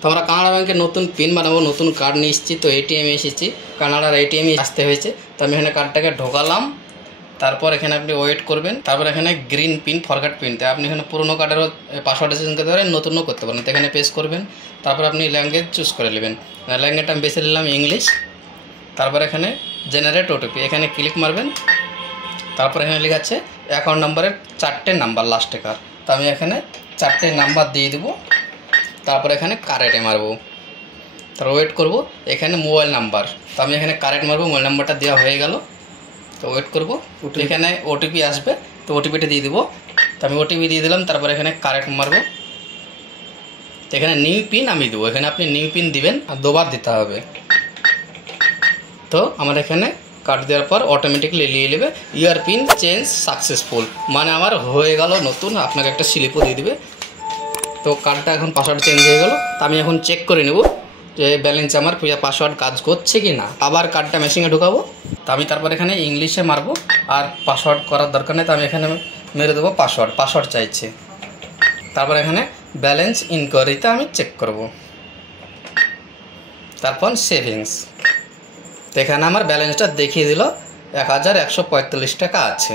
তো আমরা কানাড়া ব্যাংকের নতুন পিন বানাবো, নতুন কার্ড নিয়ে এসেছি। তো এটিএমে এসেছি, কানাড়ার এটিএমে আসতে হয়েছে। তো আমি এখানে কার্ডটাকে ঢোকালাম, তারপর এখানে আপনি ওয়েট করবেন। তারপর এখানে গ্রিন পিন, ফরগট পিন, তো আপনি এখানে পুরোনো কার্ডেরও পাসওয়ার্ড সেশন করতে পারেন, নতুনও করতে পারেন। তো এখানে প্রেস করবেন, তারপর আপনি ল্যাঙ্গুয়েজ চুজ করে নেবেন। ল্যাঙ্গুয়েজটা আমি বেছে নিলাম ইংলিশ। তারপর এখানে জেনারেট ওটিপি, এখানে ক্লিক মারবেন। তারপর এখানে লেখা আছে অ্যাকাউন্ট নাম্বারের 4টে নাম্বার লাস্টে কার। তো আমি এখানে 4টে নাম্বার দিয়ে দেবো। তারপর এখানে কারেক্টে মারবো, তারপর ওয়েট করব। এখানে মোবাইল নাম্বার, তো আমি এখানে কারেক্ট মারবো, মোবাইল নাম্বারটা দেওয়া হয়ে গেল। তো ওয়েট করব, এখানে ওটিপি আসবে, তো ওটিপিটা দিয়ে দেবো। তো আমি ওটিপি দিয়ে দিলাম, তারপর এখানে কারেক্ট মারবো। তো এখানে নিউ পিন আমি দেবো, এখানে আপনি নিউ পিন দিবেন আর 2বার দিতে হবে। তো আমার এখানে কার্ড দেওয়ার পর অটোমেটিকলি নিয়ে নেবে ইউর পিন চেঞ্জ সাকসেসফুল, মানে আমার হয়ে গেল নতুন। আপনাকে একটা স্লিপও দিয়ে দেবে। তো কার্ডটা এখন পাসওয়ার্ড চেঞ্জ হয়ে গেল। তো আমি এখন চেক করে নেব যে ব্যালেন্স আমার পাসওয়ার্ড কাজ করছে কি না। আবার কার্ডটা মেশিনে ঢুকাবো। তো আমি তারপর এখানে ইংলিশে মারবো, আর পাসওয়ার্ড করার দরকার নেই। তো আমি এখানে মেরে দেবো পাসওয়ার্ড চাইছে। তারপর এখানে ব্যালেন্স ইনকোয়ারিতে আমি চেক করব। তারপর সেভিংস, তো এখানে আমার ব্যালেন্সটা দেখিয়ে দিল 1145 টাকা আছে।